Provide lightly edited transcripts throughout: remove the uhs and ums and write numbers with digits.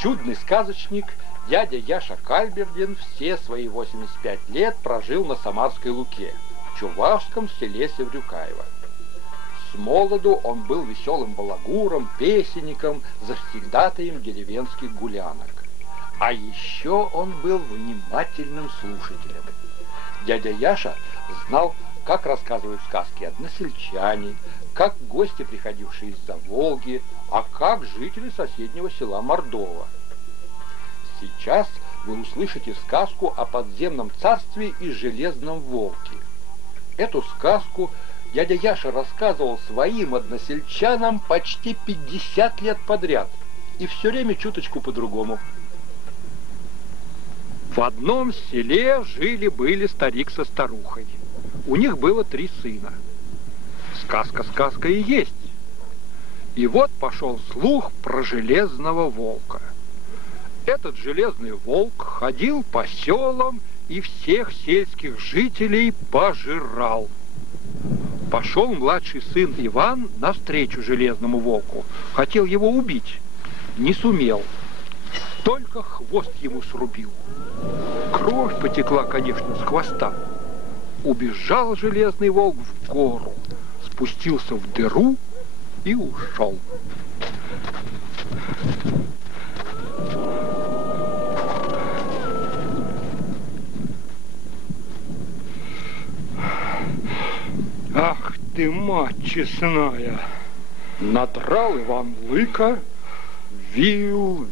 Чудный сказочник дядя Яша Кальбердин все свои 85 лет прожил на Самарской Луке, в чувашском селе Севрюкаево. С молоду он был веселым балагуром, песенником, завсегдатаем деревенских гулянок. А еще он был внимательным слушателем. Дядя Яша знал, как рассказывают сказки односельчане, как гости, приходившие из-за Волги, а как жители соседнего села Мордова. Сейчас вы услышите сказку о подземном царстве и железном волке. Эту сказку дядя Яша рассказывал своим односельчанам почти 50 лет подряд, и все время чуточку по-другому. В одном селе жили-были старик со старухой. У них было 3 сына. Сказка сказка и есть. И вот пошел слух про железного волка. Этот железный волк ходил по селам и всех сельских жителей пожирал. Пошел младший сын Иван навстречу железному волку. Хотел его убить. Не сумел. Только хвост ему срубил. Кровь потекла, конечно, с хвоста. Убежал железный волк в гору, спустился в дыру и ушел. Ах ты, мать честная! Надрал Иван лыка, вил,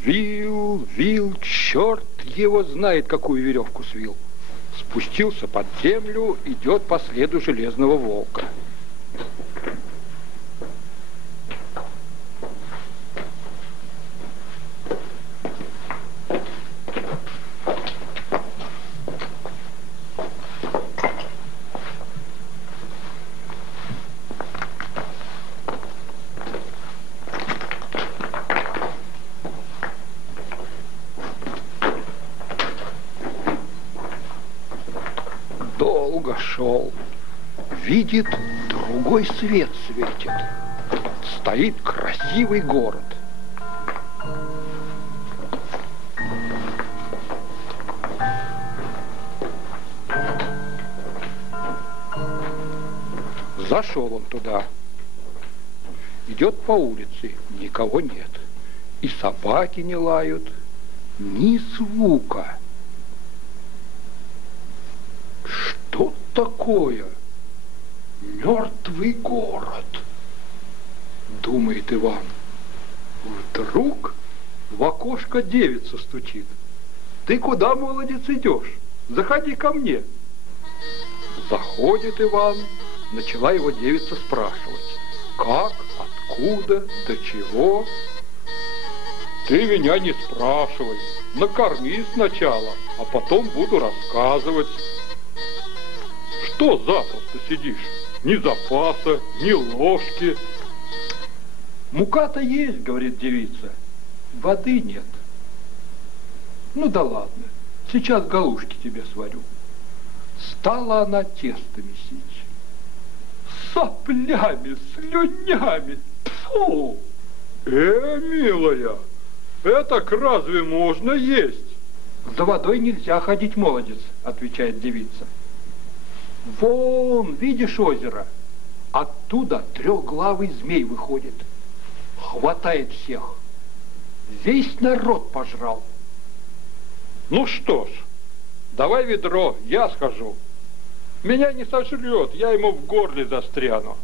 черт его знает, какую веревку свил. Спустился под землю, идет по следу железного волка. Долго шел, видит, другой свет светит. Стоит красивый город. Зашел он туда. Идет по улице, никого нет. И собаки не лают, ни звука. Что такое? Мертвый город, думает Иван. Вдруг в окошко девица стучит. Ты куда, молодец, идешь? Заходи ко мне. Заходит Иван, начала его девица спрашивать. Как, откуда, до чего? Ты меня не спрашивай, накорми сначала, а потом буду рассказывать. Что запросто сидишь? Ни запаса, ни ложки. Мука-то есть, говорит девица. Воды нет. Ну да ладно, сейчас галушки тебе сварю. Стала она тесто месить. Соплями, слюнями. Тьфу! Милая, это разве можно есть? За водой нельзя ходить, молодец, отвечает девица. Вон, видишь озеро? Оттуда трехглавый змей выходит. Хватает всех. Весь народ пожрал. Ну что ж, давай ведро, я схожу. Меня не сожрет, я ему в горле застряну.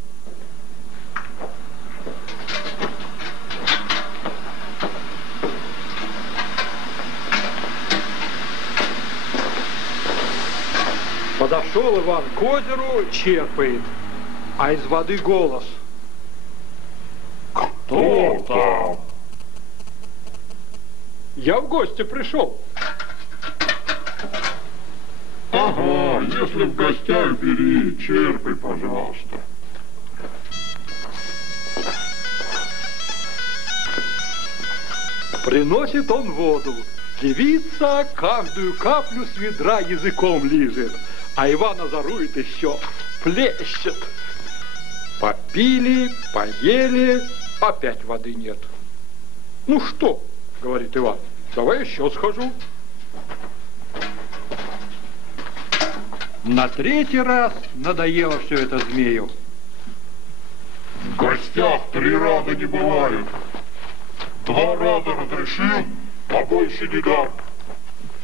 Подошел Иван к озеру, черпает, а из воды голос. Кто там? Я в гости пришел. Ага, если в гостях, бери, черпай, пожалуйста. Приносит он воду. Девица каждую каплю с ведра языком лижет, а Иван озорует еще, плещет. Попили, поели, опять воды нет. Ну что, говорит Иван, Давай еще схожу. На третий раз надоело все это змею. В гостях 3 раза не бывает. 2 раза разрешил, а больше не дам.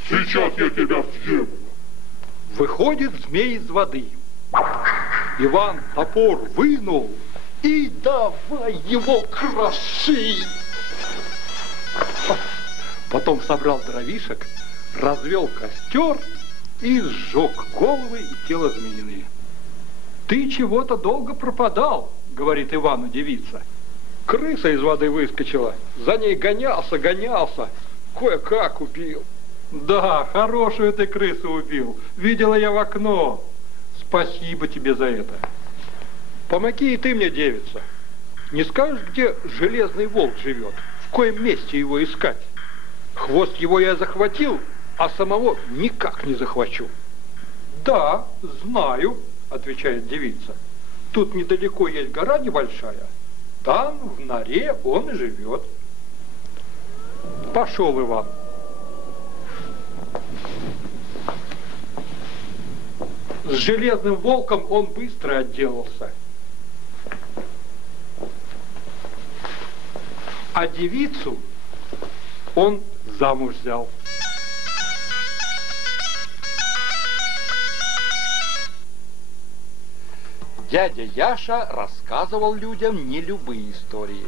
Сейчас я тебя съем. Выходит змей из воды. Иван топор вынул и давай его крошить. Потом собрал дровишек, развел костер и сжег головы и тело змеиные. Ты чего-то долго пропадал, говорит Ивану девица. Крыса из воды выскочила, за ней гонялся, кое-как убил. Да, хорошую ты крысу убил, видела я в окно. Спасибо тебе за это. Помоги и ты мне, девица. Не скажешь, где железный волк живет? В коем месте его искать? Хвост его я захватил, а самого никак не захвачу. Да, знаю, отвечает девица. Тут недалеко есть гора небольшая. Там, в норе, он и живет. Пошел Иван. С железным волком он быстро отделался. А девицу он замуж взял. Дядя Яша рассказывал людям не любые истории.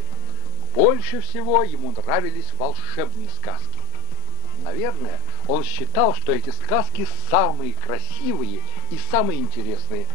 Больше всего ему нравились волшебные сказки. Наверное, он считал, что эти сказки самые красивые и самые интересные.